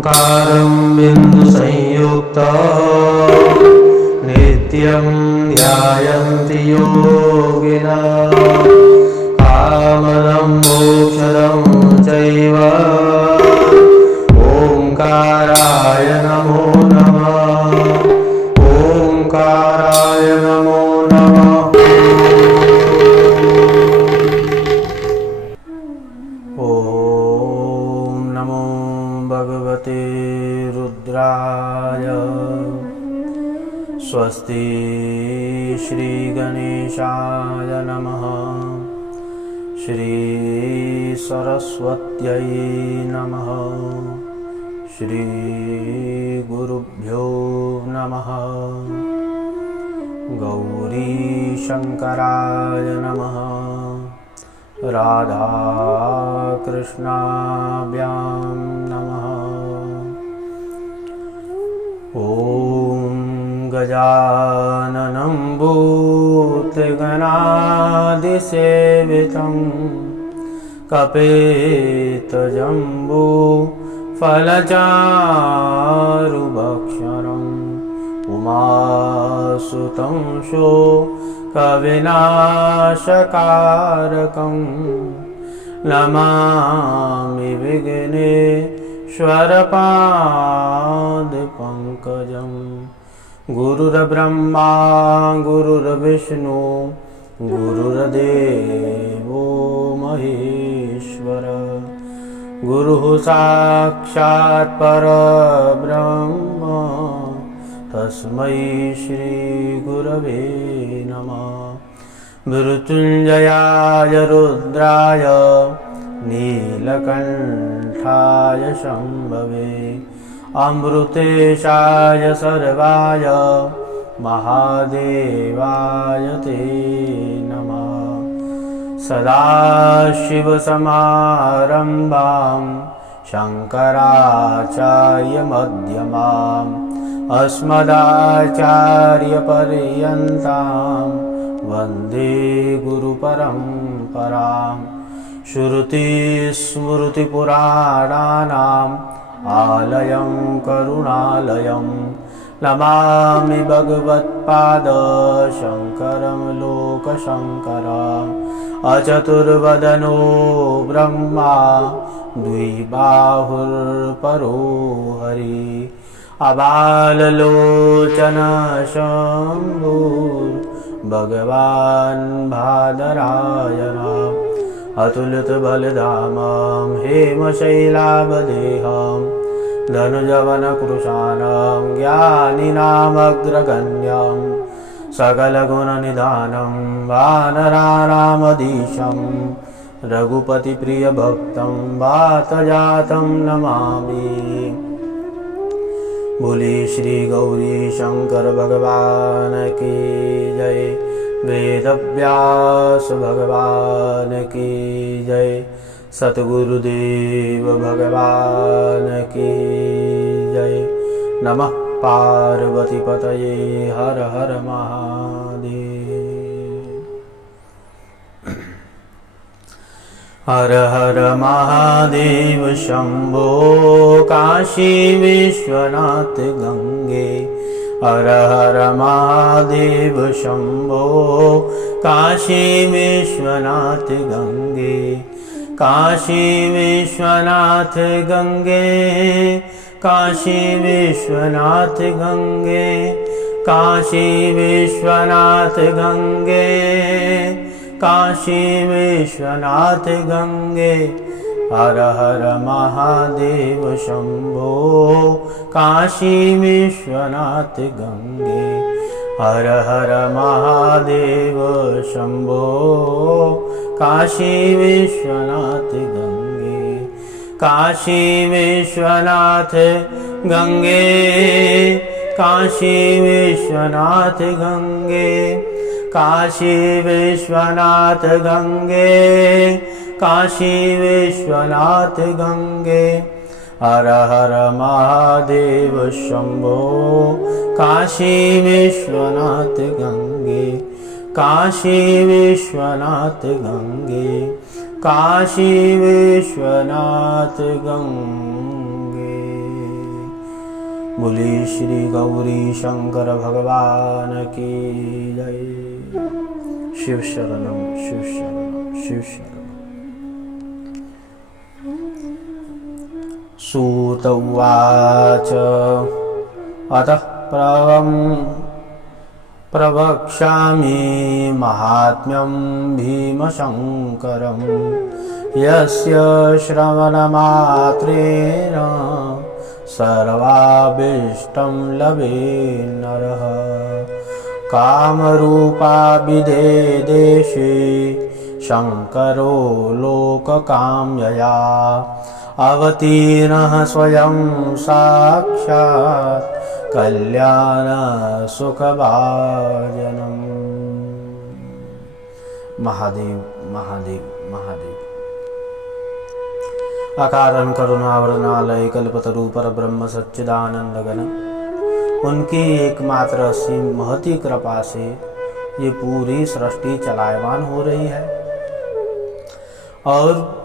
ओंकारं बिन्दुसंयुक्तं नित्यं ध्यायन्ति योगिनः कामदं मोक्षदं चैव ओंकाराय नमो नमः। ओंकाराय नमो नमः। ओम नमो भगवते रुद्राय। स्वस्ति श्री गणेशाय नमः। श्री सरस्वत्यै नमः। श्री गुरुभ्यो नमः। गौरी शंकराय नमः। राधा कृष्णाभ्यां नमः। ओम गजाननं भूतगणादिसेवितं कपितजम्बो फलचारुभक्षणम् उमासुतं शोकविनाशकारकं नमामि विघ्नेश्वरपादपङ्कजं। गुरुर्ब्रह्मा गुरुर्विष्णु गुरुर्देवो महेश्वर। गुरुः साक्षात् परब्रह्म तस्मै श्री गुरवे नमः। मृत्युंजयाय रुद्राय नीलकंठाय शंभवे अमृतेशाय सर्वाय महादेवाय ते नमः। सदाशिवसमारम्भां शङ्कराचार्यमध्यमाम् अस्मदाचार्यपर्यन्तां वन्दे गुरुपरम्परां। श्रुतिस्मृतिपुराणानाम् आलयं करुणालयं नमामि भगवत्पाद शङ्करं लोकशङ्करम्। अचतुर्वदनो ब्रह्मा द्विबाहुर्परो हरि अबाललोचन शम्भुर्भगवान् भादरायणः। अतुलितबलधामं हेमशैलावदेहं धनुजवनकृशानं ज्ञानिनामग्रगण्यं सकलगुणनिधानं वानराणामधीशं रघुपतिप्रियभक्तं वातजातं नमामि। बोले श्री गौरी शंकर भगवान की जय। वेदव्यास भगवान की जय। सतगुरुदेव भगवान की जय। नमः पार्वती पतये हर हर महादेव। हर हर महादेव शंभो काशी विश्वनाथ गंगे। हर हर महादेव शंभो काशी विश्वनाथ गंगे। काशी विश्वनाथ गंगे। काशी विश्वनाथ गंगे। काशी विश्वनाथ गंगे। काशी विश्वनाथ गंगे। हर हर महादेव शंभो काशी विश्वनाथ गंगे। हर हर महादेव शंभो काशी विश्वनाथ गंगे। काशी विश्वनाथ गंगे। काशी विश्वनाथ गंगे। काशी विश्वनाथ गंगे। काशी विश्वनाथ गंगे। हर हर महादेव शंभो काशी विश्वनाथ गंगे। काशी विश्वनाथ गंगे। काशी विश्वनाथ गंगे। बोली श्री गौरी शंकर भगवान की जय। शिव शरणम शिव शरणम शिव शरणम। सूत उवाच अतः प्रवक्ष्यामि महात्म्यं भीमशङ्करं यस्य श्रवणमात्रेण सर्वाभीष्टं लभेत् नरः। कामरूपाभिधे देशे शङ्करो लोककाम्यया अवतीर्णः स्वयं साक्षात् कल्याण सुखभाजनम्। महादेव महादेव महादेव। अकारण करुणावरणालय कल्पतरु परब्रह्म सच्चिदानंद घन, उनकी एकमात्र असीम महती कृपा से ये पूरी सृष्टि चलायमान हो रही है और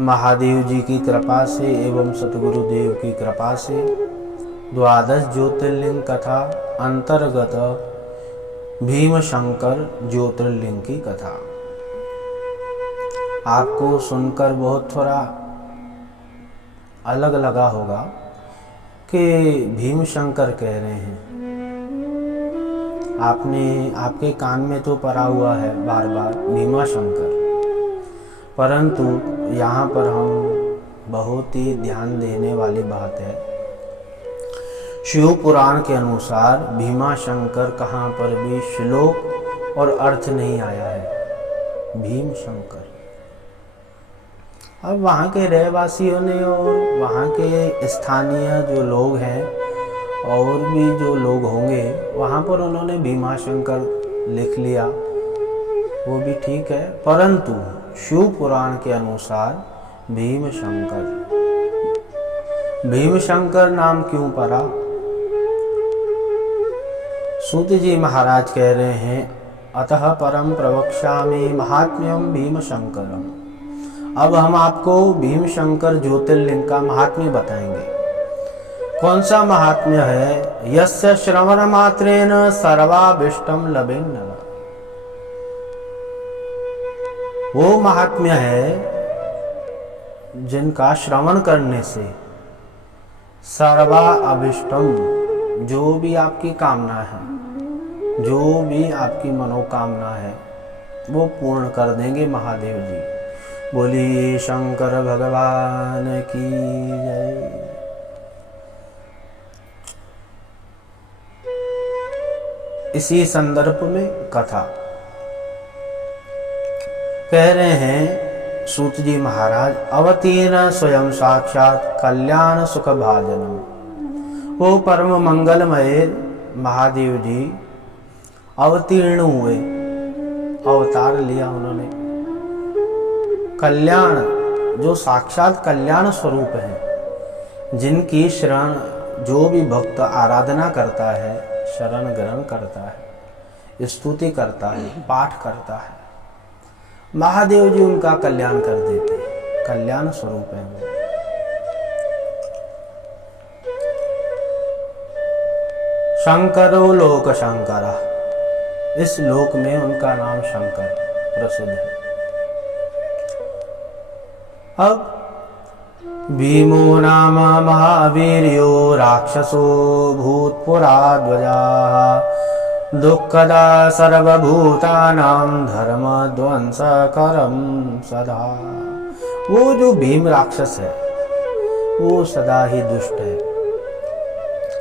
महादेव जी की कृपा से एवं सतगुरुदेव की कृपा से 12 ज्योतिर्लिंग कथा अंतर्गत भीमशंकर ज्योतिर्लिंग की कथा आपको सुनकर बहुत थोड़ा अलग लगा होगा कि भीमशंकर कह रहे हैं। आपके कान में तो पड़ा हुआ है बार बार भीमाशंकर, परंतु यहाँ पर हम बहुत ही ध्यान देने वाली बात है। शिव पुराण के अनुसार भीमाशंकर कहाँ पर भी श्लोक और अर्थ नहीं आया है। भीमशंकर अब वहाँ के रहवासियों ने और वहाँ के स्थानीय जो लोग हैं और भी जो लोग होंगे वहाँ पर उन्होंने भीमाशंकर लिख लिया, वो भी ठीक है, परंतु शिव पुराण के अनुसार भीमशंकर नाम क्यों पड़ा? सूत जी महाराज कह रहे हैं अतः परम प्रवक्ष्यामि महात्म्यम भीमशंकरम। अब हम आपको भीमशंकर ज्योतिर्लिंग का महात्म्य बताएंगे। कौन सा महात्म्य है? यस्य श्रवण मात्रेण सर्वाभीष्टम लभेत् नरः। वो महात्म्य है जिनका श्रवण करने से सर्वा अभिष्टम, जो भी आपकी कामना है, जो भी आपकी मनोकामना है, वो पूर्ण कर देंगे महादेव जी। बोली शंकर भगवान की जय। इसी संदर्भ में कथा कह रहे हैं सूत जी महाराज, अवतीर्ण स्वयं साक्षात कल्याण सुख भाजनम। वो परम मंगलमय महादेव जी अवतीर्ण हुए, अवतार लिया उन्होंने। कल्याण, जो साक्षात कल्याण स्वरूप है, जिनकी शरण जो भी भक्त आराधना करता है, शरण ग्रहण करता है, स्तुति करता है, पाठ करता है, महादेव जी उनका कल्याण कर देते हैं। कल्याण स्वरूप है वो। शंकरो लोक शंकरा, इस लोक में उनका नाम शंकर प्रसिद्ध है। अब भीमो नाम महावीर्यो राक्षसो भूतपुराध्वजा दुःखदा सर्वभूतानां धर्मध्वंसकरं सदा। वो जो भीम राक्षस है वो सदा ही दुष्ट है।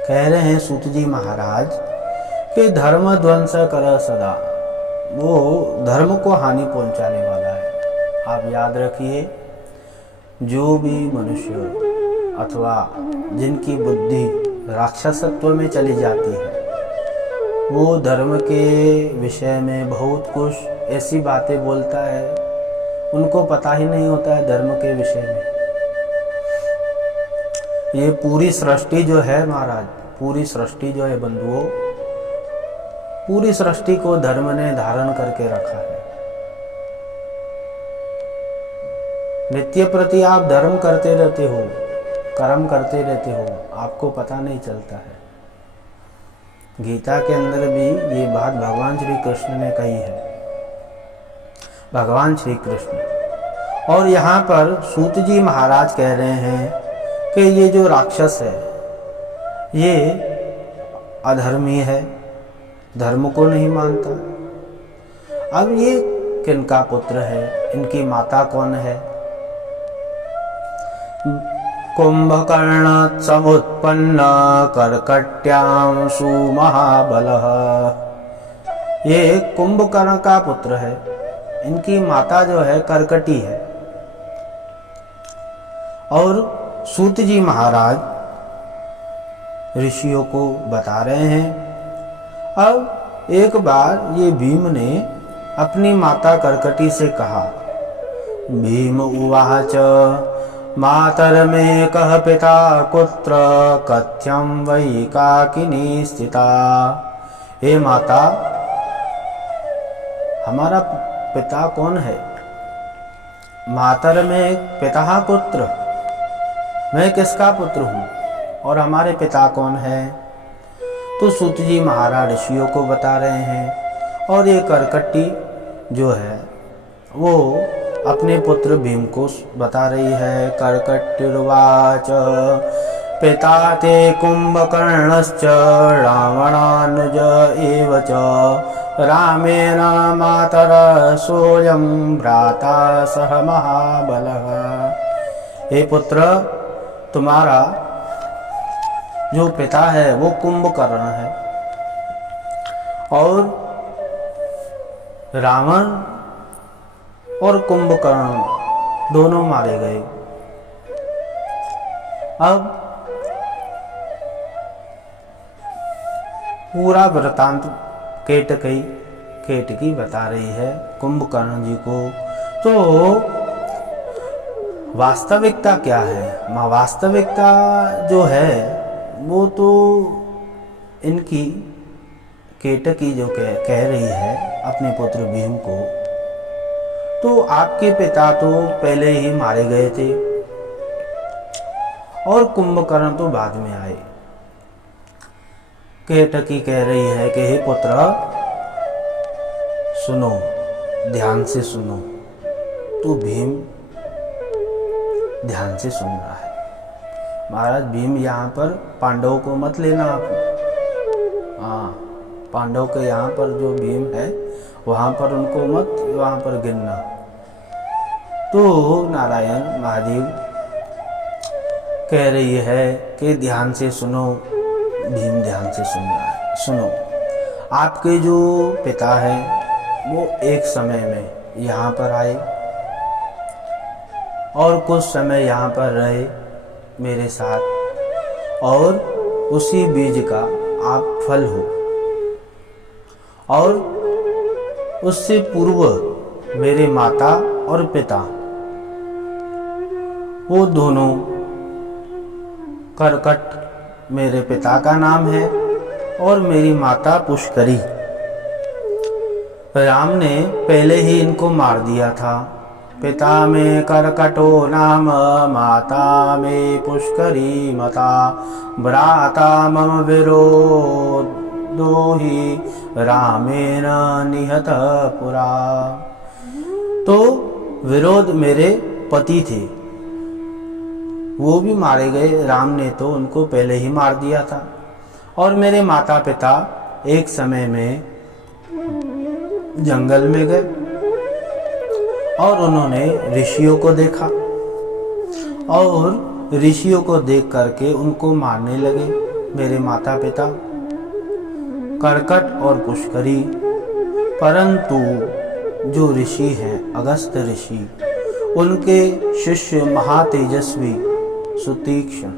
कह रहे हैं सूत जी महाराज कि धर्म ध्वंस कर सदा, वो धर्म को हानि पहुंचाने वाला है। आप याद रखिए, जो भी मनुष्य अथवा जिनकी बुद्धि राक्षसत्व में चली जाती है, वो धर्म के विषय में बहुत कुछ ऐसी बातें बोलता है, उनको पता ही नहीं होता है धर्म के विषय में। ये पूरी सृष्टि जो है महाराज, पूरी सृष्टि जो है बंधुओं, पूरी सृष्टि को धर्म ने धारण करके रखा है। नित्य प्रति आप धर्म करते रहते हो, कर्म करते रहते हो, आपको पता नहीं चलता है। गीता के अंदर भी ये बात भगवान श्री कृष्ण ने कही है, भगवान श्री कृष्ण। और यहाँ पर सूत जी महाराज कह रहे हैं कि ये जो राक्षस है ये अधर्मी है, धर्म को नहीं मानता। अब ये किनका पुत्र है, इनकी माता कौन है? कुंभकर्ण समुत्पन्न कर्कट्यां सुमहाबलः। ये कुंभकर्ण का पुत्र है, इनकी माता जो है कर्कटी है। और सूत जी महाराज ऋषियों को बता रहे हैं। अब एक बार ये भीम ने अपनी माता कर्कटी से कहा, भीम उवाच मातर में कह पिता कुत्र कथ्यम वै काकिनी स्थिता। हे माता, हमारा पिता कौन है? मातर में पिता कुत्र, मैं किसका पुत्र हूँ और हमारे पिता कौन है? तो सूत जी महाराज ऋषियों को बता रहे हैं। और ये कर्कटी जो है वो अपने पुत्र भीम को बता रही है। कर्कटिर्वाच पिता ते कुंभकर्णश्च रावणानुज एव च रामेण मातर सोऽयं भ्राता सह महाबलः। हे पुत्र, तुम्हारा जो पिता है वो कुंभकर्ण है और रावण और कुंभकर्ण दोनों मारे गए। अब पूरा वृतांत केतकी बता रही है कुंभकर्ण जी को। तो वास्तविकता क्या है? वास्तविकता जो है वो तो इनकी केतकी जो कह रही है अपने पुत्र भीम को, तो आपके पिता तो पहले ही मारे गए थे और कुंभकर्ण तो बाद में आए। केतकी कह रही है कि हे पुत्र सुनो, ध्यान से सुनो। तो भीम ध्यान से सुन रहा है। महाराज भीम यहाँ पर पांडवों को मत लेना आप। हाँ, पांडव के यहाँ पर जो भीम है वहाँ पर उनको मत वहाँ पर गिनना। तो नारायण महादेव कह रही है कि ध्यान से सुनो। भीम ध्यान से सुन रहा है। सुनो, आपके जो पिता हैं वो एक समय में यहाँ पर आए और कुछ समय यहाँ पर रहे मेरे साथ, और उसी बीज का आप फल हो। और उससे पूर्व मेरे माता और पिता वो दोनों, कर्कट मेरे पिता का नाम है और मेरी माता पुष्करी। राम ने पहले ही इनको मार दिया था। पिता में कर्कटो नाम माता में पुष्करी मता भ्राता मम विरोधो ही रामेण निहत पुरा। तो विरोध मेरे पति थे, वो भी मारे गए। राम ने तो उनको पहले ही मार दिया था। और मेरे माता पिता एक समय में जंगल में गए और उन्होंने ऋषियों को देखा और ऋषियों को देख करके उनको मारने लगे मेरे माता पिता, कर्कट और पुष्करी। परंतु जो ऋषि हैं अगस्त्य ऋषि, उनके शिष्य महातेजस्वी सुतीक्ष्ण,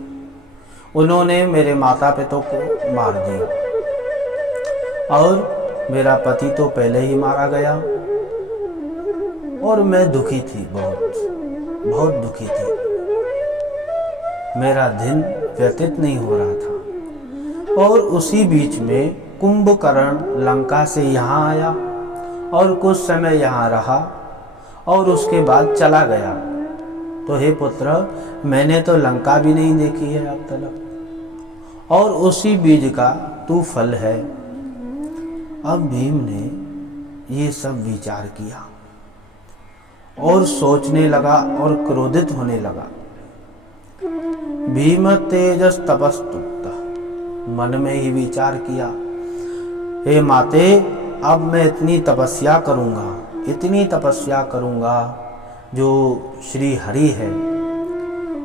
उन्होंने मेरे माता पिता को मार दिया और मेरा पति तो पहले ही मारा गया। और मैं दुखी थी, बहुत दुखी थी। मेरा दिन व्यतीत नहीं हो रहा था। और उसी बीच में कुंभकर्ण लंका से यहाँ आया और कुछ समय यहाँ रहा और उसके बाद चला गया। तो हे पुत्र, मैंने तो लंका भी नहीं देखी है अब तक, और उसी बीज का तू फल है। अब भीम ने ये सब विचार किया और सोचने लगा और क्रोधित होने लगा। भीम तेजस तपस्तुक्त, मन में ही विचार किया, हे माते, अब मैं इतनी तपस्या करूंगा, जो श्री हरि है,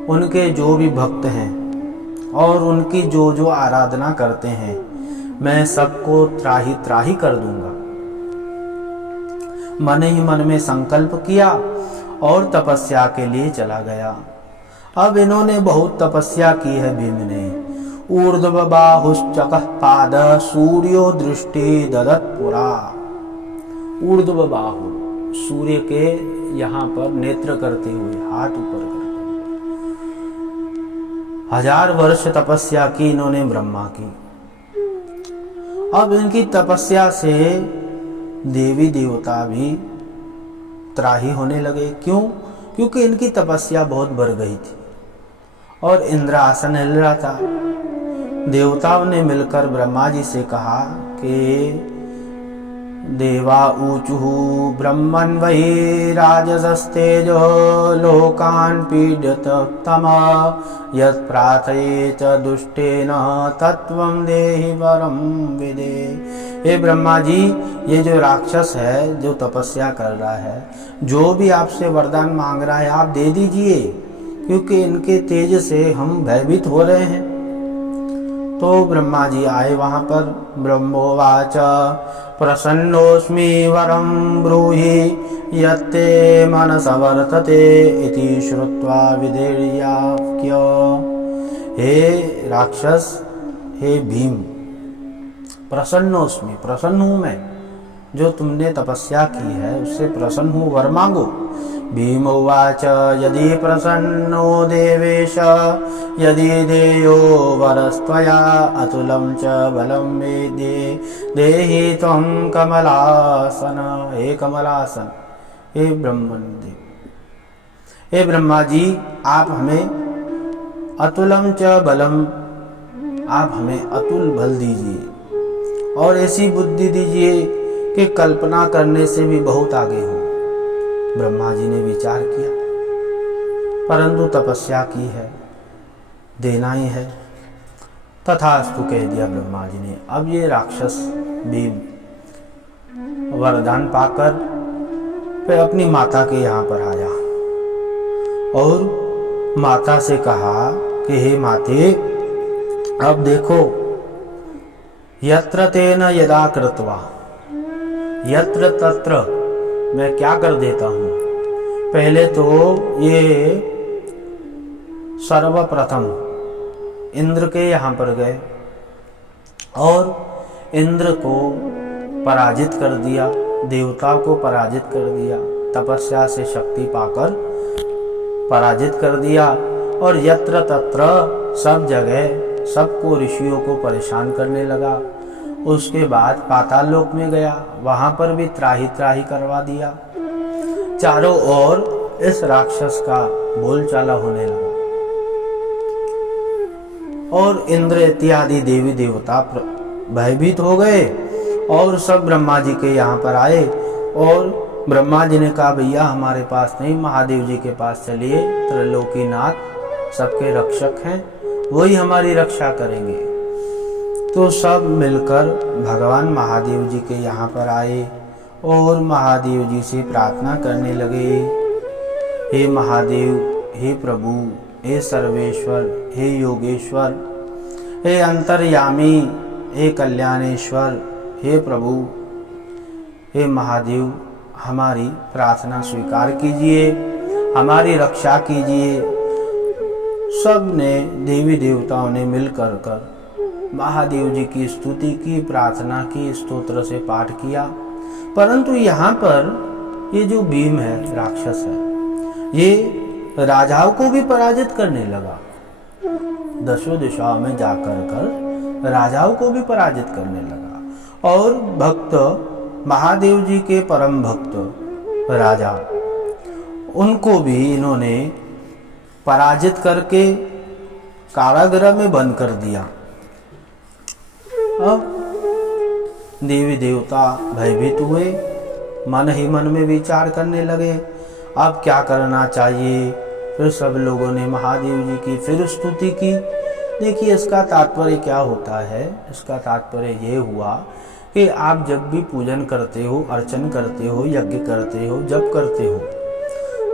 उनके जो भी भक्त हैं और उनकी जो जो आराधना करते हैं, मैं सबको त्राही त्राही कर दूंगा। मन ही मन में संकल्प किया और तपस्या के लिए चला गया। अब इन्होंने बहुत तपस्या की है भीम ने। ऊर्ध्व बाहुश्चकः पाद सूर्यो दृष्टि ददत् पुरा। ऊर्ध्व बाहु, सूर्य के यहाँ पर नेत्र करते हुए, हाथ ऊपर करते हुए 1000 वर्ष तपस्या की इन्होंने ब्रह्मा की। अब इनकी तपस्या से देवी देवता भी त्राही होने लगे। क्यों? क्योंकि इनकी तपस्या बहुत बढ़ गई थी और इंद्रासन हिल रहा था। देवताओं ने मिलकर ब्रह्मा जी से कहा कि देवा ऊचुहु ब्रह्मन् वै राजसस्तेजो लोकान् पीड्यत तम यत् प्रार्थयेत दुष्टेन तत्वं देहि वरं विदे। हे ब्रह्मा जी, ये जो राक्षस है, जो तपस्या कर रहा है, जो भी आपसे वरदान मांग रहा है, आप दे दीजिए, क्योंकि इनके तेज से हम भयभीत हो रहे हैं। तो ब्रह्मा जी आए वहां पर। ब्रह्मोवाच प्रसन्नोस्मि वरं ब्रूहि यत्ते मनस वर्तते इति श्रुत्वा विधेर्याक्य। हे राक्षस, हे भीम, प्रसन्नोस्मि, प्रसन्न हूं मैं, जो तुमने तपस्या की है उससे प्रसन्न हूं, वर मांगो। भीम उवाच यदि प्रसन्नो देवेश यदि देयो वरस्त्वया अतुलं च बलं मे देहि त्वं कमलासन। हे कमलासन, हे ब्रह्मदेव, हे ब्रह्मा जी, आप हमें अतुलम च बलम, आप हमें अतुल बल दीजिए और ऐसी बुद्धि दीजिए कि कल्पना करने से भी बहुत आगे हो। ब्रह्मा जी ने विचार किया, परंतु तपस्या की है, देना ही है। तथास्तु कह दिया ब्रह्मा जी ने। अब ये राक्षस भीम वरदान पाकर फिर अपनी माता के यहाँ पर आया और माता से कहा कि हे माते, अब देखो, यत्र तेन यदा कृत्वा, यत्र तत्र मैं क्या कर देता हूं। पहले तो ये सर्वप्रथम इंद्र के यहाँ पर गए और इंद्र को पराजित कर दिया, देवताओं को पराजित कर दिया, तपस्या से शक्ति पाकर पराजित कर दिया। और यत्र तत्र सब जगह सबको, ऋषियों को परेशान करने लगा। उसके बाद पाताल लोक में गया, वहां पर भी त्राही त्राही करवा दिया। चारों ओर इस राक्षस का बोलचाला होने लगा और इंद्र इत्यादि देवी देवता भयभीत हो गए और सब ब्रह्मा जी के यहाँ पर आए। और ब्रह्मा जी ने कहा, भैया हमारे पास नहीं, महादेव जी के पास चलिए, त्रिलोकीनाथ सबके रक्षक हैं, वही हमारी रक्षा करेंगे। तो सब मिलकर भगवान महादेव जी के यहाँ पर आए और महादेव जी से प्रार्थना करने लगे, हे महादेव, हे प्रभु, हे सर्वेश्वर, हे योगेश्वर, हे अंतर्यामी, हे कल्याणेश्वर, हे प्रभु, हे महादेव, हमारी प्रार्थना स्वीकार कीजिए, हमारी रक्षा कीजिए। सब ने, देवी देवताओं ने मिलकर कर महादेव जी की स्तुति की, प्रार्थना की, स्तोत्र से पाठ किया। परंतु यहाँ पर ये जो भीम है, राक्षस है, ये राजाओं को भी पराजित करने लगा। दसों दिशाओं में जाकर कर राजाओं को भी पराजित करने लगा। और भक्त, महादेव जी के परम भक्त राजा, उनको भी इन्होंने पराजित करके कारागृह में बंद कर दिया। अब देवी देवता भयभीत हुए, मन ही मन में विचार करने लगे अब क्या करना चाहिए। फिर सब लोगों ने महादेव जी की फिर स्तुति की। देखिए इसका तात्पर्य क्या होता है, इसका तात्पर्य ये हुआ कि आप जब भी पूजन करते हो, अर्चन करते हो, यज्ञ करते हो, जप करते हो,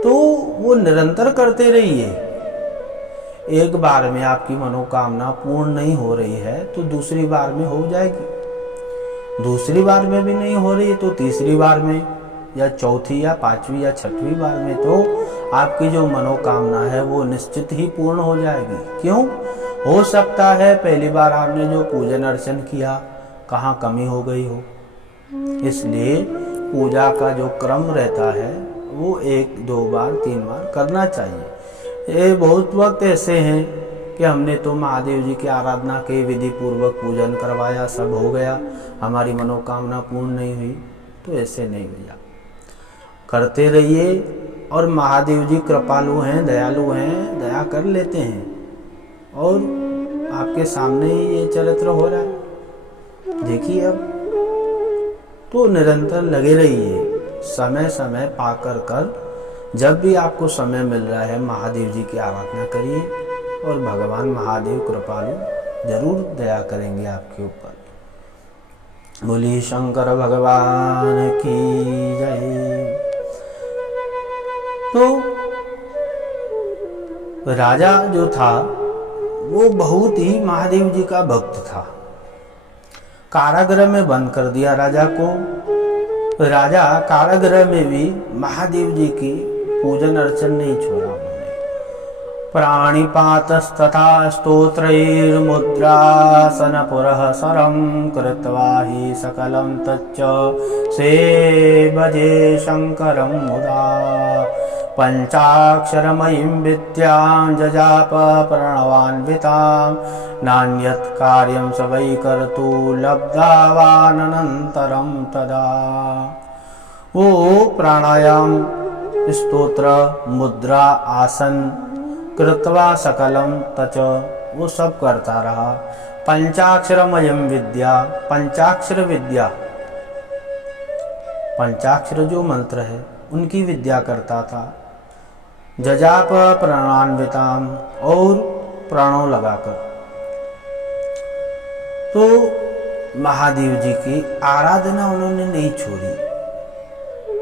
तो वो निरंतर करते रहिए। एक बार में आपकी मनोकामना पूर्ण नहीं हो रही है तो दूसरी बार में हो जाएगी, दूसरी बार में भी नहीं हो रही है तो तीसरी बार में, या चौथी या पांचवी या छठवीं बार में तो आपकी जो मनोकामना है वो निश्चित ही पूर्ण हो जाएगी। क्यों? हो सकता है पहली बार आपने जो पूजन अर्चन किया कहाँ कमी हो गई हो, इसलिए पूजा का जो क्रम रहता है वो 1, 2 बार, 3 बार करना चाहिए। ये बहुत वक्त ऐसे हैं कि हमने तो महादेव जी की आराधना के विधि पूर्वक पूजन करवाया, सब हो गया, हमारी मनोकामना पूर्ण नहीं हुई। तो ऐसे नहीं भैया, करते रहिए। और महादेव जी कृपालु हैं, दयालु हैं, दया कर लेते हैं। और आपके सामने ही ये चरित्र हो रहा है, देखिए। अब तो निरंतर लगे रहिए, समय समय पाकर कर जब भी आपको समय मिल रहा है महादेव जी की आराधना करिए और भगवान महादेव कृपालु जरूर दया करेंगे आपके ऊपर। बोलिए शंकर भगवान की जय। तो राजा जो था वो बहुत ही महादेव जी का भक्त था। कारागृह में बंद कर दिया राजा को। राजा कारागृह में भी महादेव जी की पूजन अर्चन नहीं छोड़ा उन्होंने। प्राणिपातस्तथा स्तोत्रैर्मुद्रासन पुरःसरं कृत्वा हि सकलं तच्च सेवजे शंकरं मुदा। पंचाक्षरमयीं विद्यां जजाप प्रणवान्वितां नान्यत् कार्यं स वै कर्तु लब्धावानन्तरं तदा। वो प्राणायाम, स्तोत्र, मुद्रा, आसन कृत्वा सकलम तच वो सब करता रहा। पंचाक्षरमयं विद्या, पंचाक्षर विद्या, पंचाक्षर जो मंत्र है उनकी विद्या करता था। जजाप प्राणान्विताम और प्राणों लगाकर। तो महादेव जी की आराधना उन्होंने नहीं छोड़ी।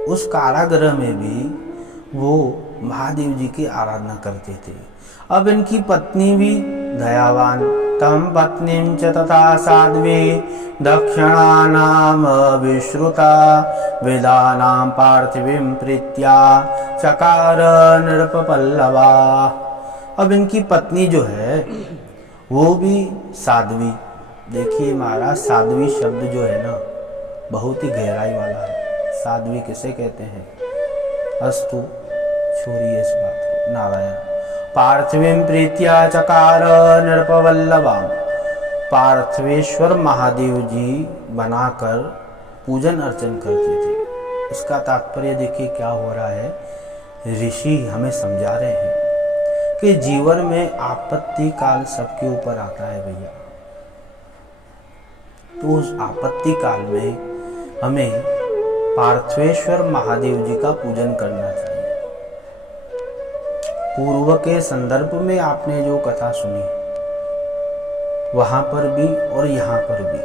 उस कारागृह में भी वो महादेव जी की आराधना करते थे। अब इनकी पत्नी भी दयावान, तम पत्नीं च तथा साध्वी दक्षिणानाम विश्रुता वेदानां पार्थिवीं प्रीत्या चकार नृपपल्लवा। अब इनकी पत्नी जो है वो भी साध्वी। देखिए महाराज, साध्वी शब्द जो है ना बहुत ही गहराई वाला है। साध्वी किसे कहते हैं? अस्तु, छोड़िए इस बात को। नारायण। पार्थिवीं प्रीत्या चकार नृपवल्लभा। पार्थिवेश्वर महादेव जी बनाकर पूजन अर्चन करते थे। इसका तात्पर्य देखिए क्या हो रहा है। ऋषि हमें समझा रहे हैं कि जीवन में आपत्ति काल सबके ऊपर आता है भैया। तो उस आपत्ति काल में हमें पार्थिवेश्वर महादेव जी का पूजन करना चाहिए। पूर्व के संदर्भ में आपने जो कथा सुनी वहां पर भी और यहाँ पर भी,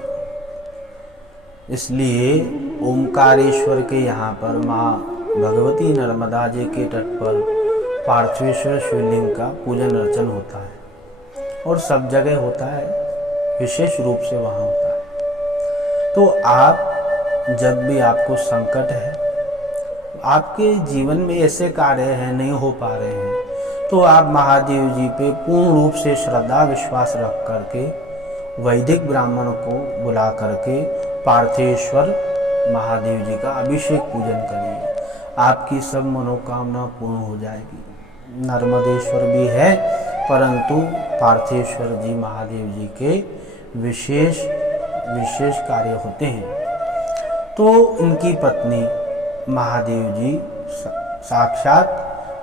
इसलिए ओमकारेश्वर के यहाँ पर माँ भगवती नर्मदा जी के तट पर पार्थिवेश्वर शिवलिंग का पूजन अर्चन होता है और सब जगह होता है, विशेष रूप से वहाँ होता है। तो आप जब भी आपको संकट है, आपके जीवन में ऐसे कार्य हैं नहीं हो पा रहे हैं, तो आप महादेव जी पे पूर्ण रूप से श्रद्धा विश्वास रख करके वैदिक ब्राह्मण को बुला करके पार्थिवेश्वर महादेव जी का अभिषेक पूजन करिए। आपकी सब मनोकामना पूर्ण हो जाएगी। नर्मदेश्वर भी है परंतु पार्थिवेश्वर जी महादेव जी के विशेष कार्य होते हैं। तो इनकी पत्नी महादेव जी साक्षात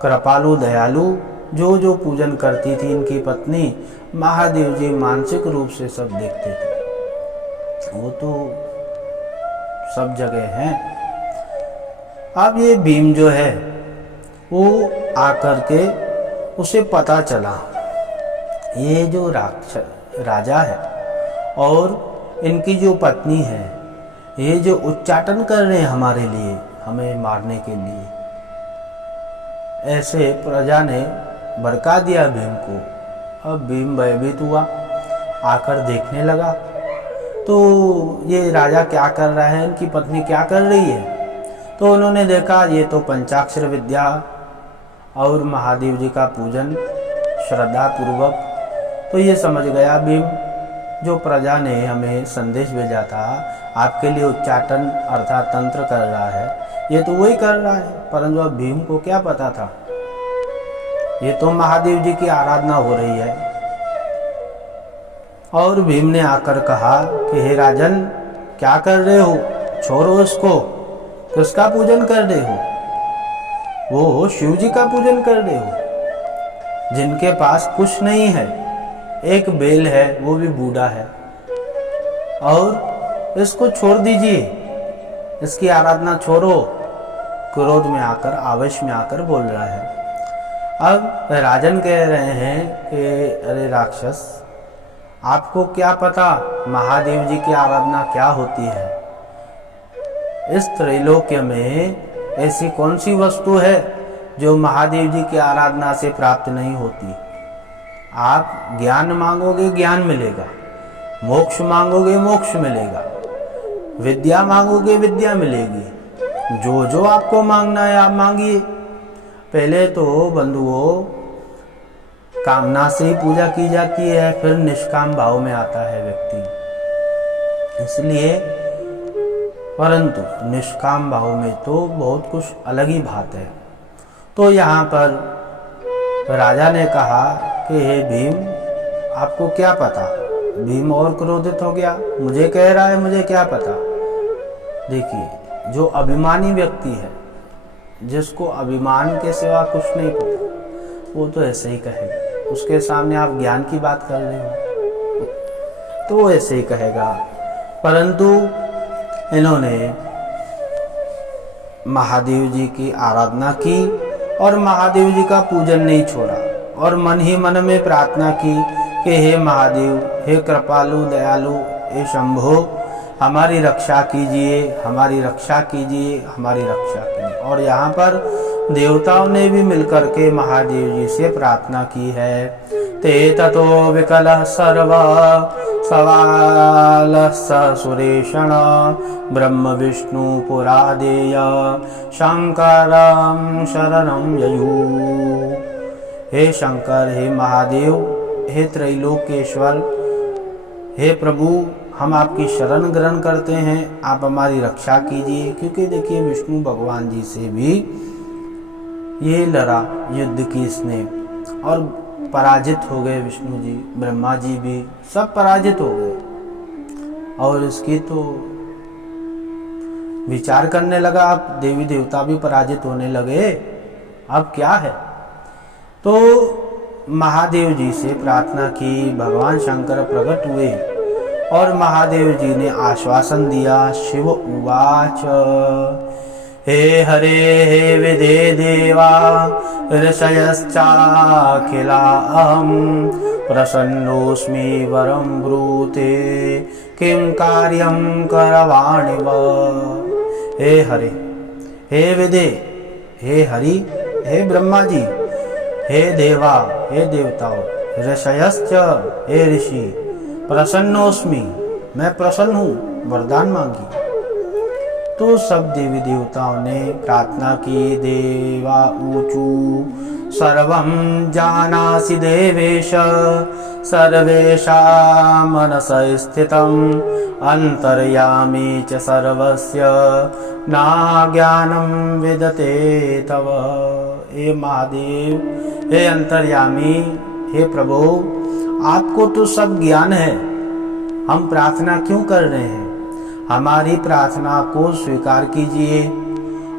कृपालु दयालु जो जो पूजन करती थी इनकी पत्नी, महादेव जी मानसिक रूप से सब देखते थे। वो तो सब जगह हैं। अब ये भीम जो है वो आकर के उसे पता चला ये जो राजा है और इनकी जो पत्नी है ये जो उच्चाटन कर रहे हैं हमारे लिए, हमें मारने के लिए, ऐसे प्रजा ने भड़का दिया भीम को। अब भीम भयभीत हुआ, आकर देखने लगा तो ये राजा क्या कर रहा है, इनकी पत्नी क्या कर रही है। तो उन्होंने देखा ये तो पंचाक्षर विद्या और महादेव जी का पूजन श्रद्धा पूर्वक। तो ये समझ गया भीम, जो प्रजा ने हमें संदेश भेजा था आपके लिए उच्चाटन अर्थात तंत्र कर रहा है, ये तो वही कर रहा है। परंतु अब भीम को क्या पता था, ये तो महादेव जी की आराधना हो रही है। और भीम ने आकर कहा कि हे राजन, क्या कर रहे हो, छोड़ो इसको, किसका पूजन कर रहे हो। वो शिव जी का पूजन कर रहे हो, जिनके पास कुछ नहीं है, एक बेल है, वो भी बूढ़ा है, और इसको छोड़ दीजिए, इसकी आराधना छोड़ो। क्रोध में आकर, आवेश में आकर बोल रहा है। अब राजन कह रहे हैं कि अरे राक्षस, आपको क्या पता महादेव जी की आराधना क्या होती है। इस त्रैलोक्य में ऐसी कौन सी वस्तु है जो महादेव जी की आराधना से प्राप्त नहीं होती। आप ज्ञान मांगोगे ज्ञान मिलेगा, मोक्ष मांगोगे मोक्ष मिलेगा, विद्या मांगोगे विद्या मिलेगी। जो जो आपको मांगना है आप मांगिए। पहले तो बंधुओं कामना से ही पूजा की जाती है, फिर निष्काम भाव में आता है व्यक्ति। इसलिए परंतु निष्काम भाव में तो बहुत कुछ अलग ही बात है। तो यहाँ पर राजा ने कहा कि हे भीम, आपको क्या पता। भीम और क्रोधित हो गया, मुझे कह रहा है मुझे क्या पता। देखिए, जो अभिमानी व्यक्ति है, जिसको अभिमान के सिवा कुछ नहीं पता, वो तो ऐसे ही कहेगा। उसके सामने आप ज्ञान की बात कर रहे हो तो वो ऐसे ही कहेगा। परंतु इन्होंने महादेव जी की आराधना की और महादेव जी का पूजन नहीं छोड़ा, और मन ही मन में प्रार्थना की कि हे महादेव, हे कृपालु दयालु, हे शंभो, हमारी रक्षा कीजिए, हमारी रक्षा कीजिए, हमारी रक्षा कीजिए। और यहाँ पर देवताओं ने भी मिलकर के महादेव जी से प्रार्थना की है। ते ततो विकलः सर्वा सवालः सुरेशण ब्रह्म विष्णु पुरादेय शंकरं शरणं ययुः। हे शंकर, हे महादेव, हे त्रैलोकेश्वर, हे प्रभु, हम आपकी शरण ग्रहण करते हैं, आप हमारी रक्षा कीजिए। क्योंकि देखिए, विष्णु भगवान जी से भी ये लड़ा, युद्ध की इसने, और पराजित हो गए विष्णु जी, ब्रह्मा जी भी सब पराजित हो गए। और इसकी तो विचार करने लगा, अब देवी देवता भी पराजित होने लगे, अब क्या है। तो महादेव जी से प्रार्थना की, भगवान शंकर प्रकट हुए और महादेव जी ने आश्वासन दिया। शिव उवाच हे हरे हे विदे देवा ऋषयश्चाखिला अहं प्रसन्नोऽस्मि वरं ब्रूते किं कार्यं करवाणि वा। हे हरे, हे विदे, हे हरि, हे ब्रह्मा जी, हे देवा, हे देवताओं, ऋषयश्च, हे ऋषि, प्रसन्नोस्मि, मैं प्रसन्न हूँ, वरदान मांगी। तो सब देवी देवताओं ने प्रार्थना की। देवा ऊचु सर्वं जानासि देवेश सर्वेषां मनसि स्थितम् अंतर्यामी च सर्वस्य नाज्ञानं विदते तव। हे महादेव, हे अंतर्यामी, हे प्रभु, आपको तो सब ज्ञान है, हम प्रार्थना क्यों कर रहे हैं, हमारी प्रार्थना को स्वीकार कीजिए।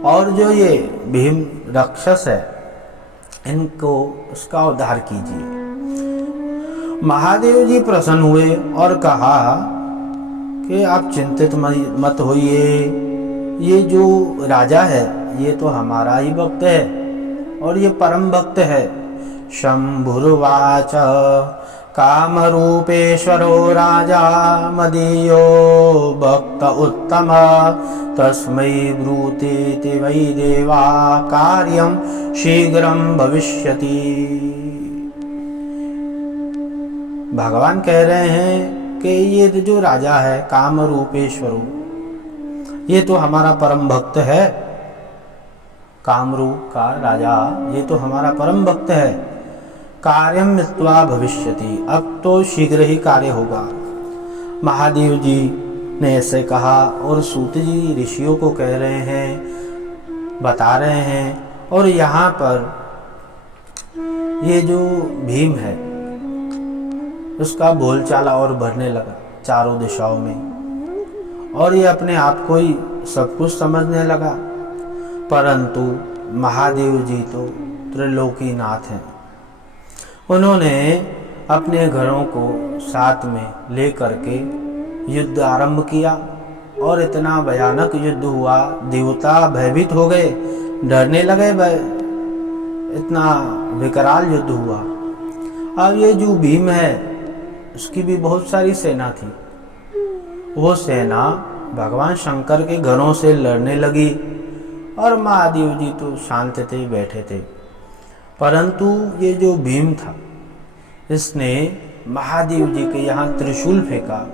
और जो ये भीम राक्षस है, इनको उसका उद्धार कीजिए। महादेव जी प्रसन्न हुए और कहा कि आप चिंतित मत होइए, ये जो राजा है ये तो हमारा ही भक्त है और ये परम भक्त है। शंभुर्वाच कामरूपेश्वरो राजा मदीयो भक्त उत्तम तस्मै ब्रूते वै देवा कार्यं शीघ्रं भविष्यति। भगवान कह रहे हैं कि ये जो राजा है कामरूपेश्वरो, ये तो हमारा परम भक्त है। कामरूप का राजा ये तो हमारा परम भक्त है। कार्यम मित्वा भविष्यति, अब तो शीघ्र ही कार्य होगा। महादेव जी ने ऐसे कहा और सूत जी ऋषियों को कह रहे हैं, बता रहे हैं। और यहाँ पर ये जो भीम है उसका बोलचाला और बढ़ने लगा चारों दिशाओं में, और ये अपने आप को ही सब कुछ समझने लगा। परंतु महादेव जी तो त्रिलोकीनाथ हैं। उन्होंने अपने घरों को साथ में लेकर के युद्ध आरंभ किया और इतना भयानक युद्ध हुआ, देवता भयभीत हो गए, डरने लगे, इतना विकराल युद्ध हुआ। अब ये जो भीम है उसकी भी बहुत सारी सेना थी। वो सेना भगवान शंकर के घरों से लड़ने लगी और महादेव जी तो शांत थे, बैठे थे। परंतु ये जो भीम था इसने महादेव जी के यहाँ त्रिशूल फेंका।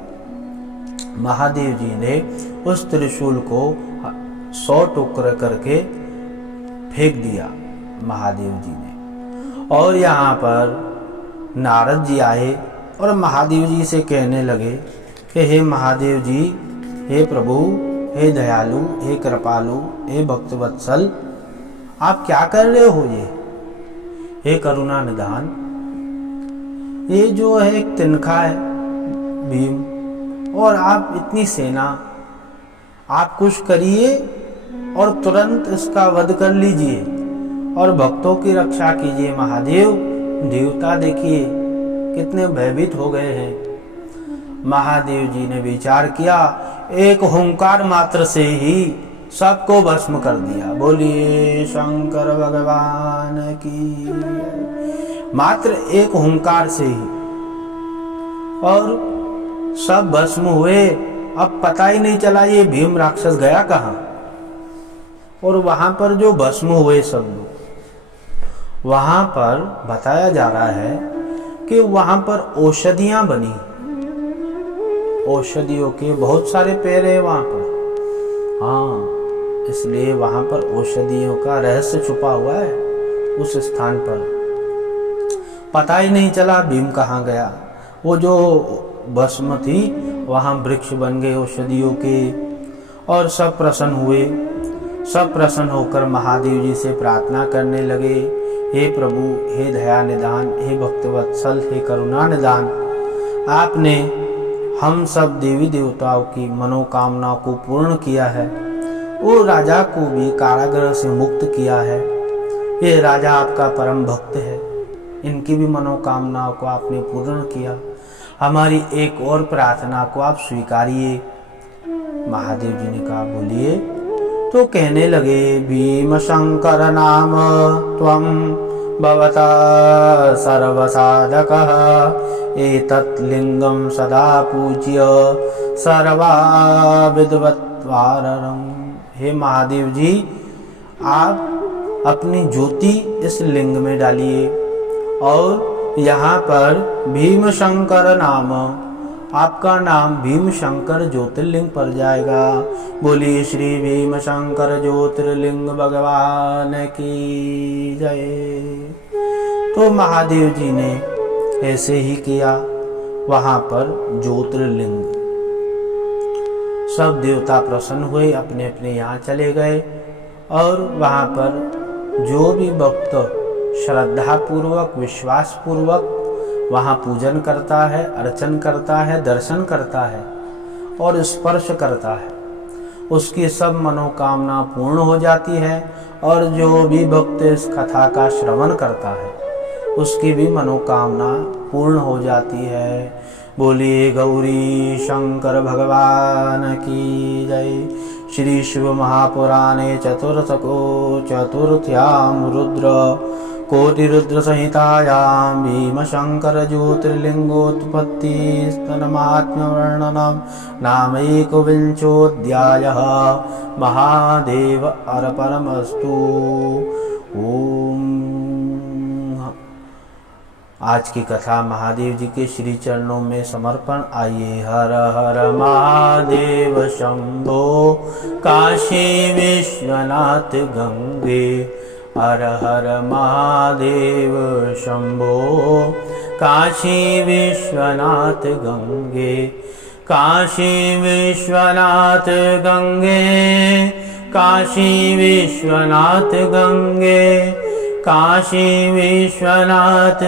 महादेव जी ने उस त्रिशूल को 100 टुकड़े करके फेंक दिया महादेव जी ने। और यहाँ पर नारद जी आए और महादेव जी से कहने लगे कि हे महादेव जी, हे प्रभु, हे दयालु, हे कृपालु, हे भक्तवत्सल, आप क्या कर रहे हो? ये हे करुणा निधान, ये जो है एक तिनका है भीम, और आप इतनी सेना, आप कुछ करिए और तुरंत इसका वध कर लीजिए और भक्तों की रक्षा कीजिए। महादेव, देवता देखिए कितने भयभीत हो गए हैं। महादेव जी ने विचार किया, एक हुंकार मात्र से ही सबको भस्म कर दिया। बोलिए शंकर भगवान की। मात्र एक हुंकार से ही और सब भस्म हुए। अब पता ही नहीं चला ये भीम राक्षस गया कहाँ। और वहां पर जो भस्म हुए सब लोग, वहां पर बताया जा रहा है कि वहां पर औषधियां बनी, औषधियों के बहुत सारे पेड़ है वहां पर। हाँ, इसलिए वहां पर औषधियों का रहस्य छुपा हुआ है। उस स्थान पर पता ही नहीं चला भीम कहाँ गया। वो जो भस्म थी वहां वृक्ष बन गए औषधियों के, और सब प्रसन्न हुए। सब प्रसन्न होकर महादेव जी से प्रार्थना करने लगे, हे प्रभु, हे दया निधान, हे भक्तवत्सल, हे करुणा निधान, आपने हम सब देवी देवताओं की मनोकामना को पूर्ण किया है। वो राजा को भी कारागृह से मुक्त किया है। ये राजा आपका परम भक्त है, इनकी भी मनोकामनाओं को आपने पूर्ण किया। हमारी एक और प्रार्थना को आप स्वीकारिए। महादेव जी ने कहा, बोलिए। तो कहने लगे, भीम शंकर नाम त्वं भवता सर्वसाधकः एतत् लिंगं सदा पूज्य सर्वा विद्वत्वाररम्। हे महादेव जी, आप अपनी ज्योति इस लिंग में डालिए और यहाँ पर भीम शंकर नाम, आपका नाम भीम शंकर ज्योतिर्लिंग पर जाएगा। बोलिए श्री भीम शंकर ज्योतिर्लिंग भगवान की जय। तो महादेव जी ने ऐसे ही किया। वहां पर ज्योतिर्लिंग, सब देवता प्रसन्न हुए, अपने अपने यहाँ चले गए। और वहां पर जो भी भक्त श्रद्धा पूर्वक, विश्वास पूर्वक वहाँ पूजन करता है, अर्चन करता है, दर्शन करता है और स्पर्श करता है, उसकी सब मनोकामना पूर्ण हो जाती है और जो भी भक्त इस कथा का श्रवण करता है उसकी भी मनोकामना पूर्ण हो जाती है। बोलिए गौरी शंकर भगवान की जय। श्री शिव महापुराणे चतुर्थ्यां रुद्र कोटिरुद्र संहितायां भीमशंकर ज्योतिर्लिंगोत्पत्ति स्तनमात्म्य वर्णनम नामैकविंशोऽध्यायः। महादेव अर्पणमस्तु। ओम। आज की कथा महादेव जी के श्री चरणों में समर्पण। आइए। हर हर महादेव शंभो काशी विश्वनाथ गंगे। हर हर महादेव शंभो काशी विश्वनाथ गंगे। काशी विश्वनाथ गंगे। काशी विश्वनाथ गंगे। काशी विश्वनाथ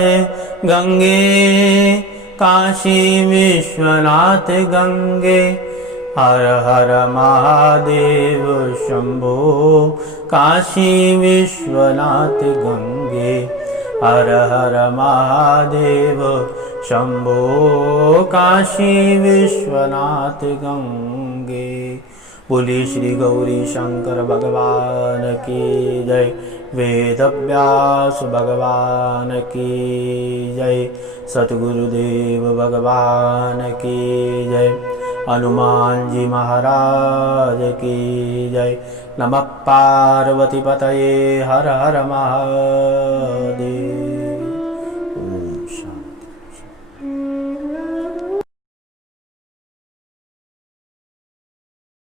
गंगे। काशी विश्वनाथ गंगे। हर हर महादेव शंभो काशी विश्वनाथ गंगे। हर हर महादेव शंभो काशी विश्वनाथ गंगे। बोली श्री गौरी शंकर भगवान की जय। वेद व्यास भगवान की जय। सतगुरुदेव भगवान की जय। हनुमान जी महाराज की जय। नमः पार्वती पतये। हर हर महादेव।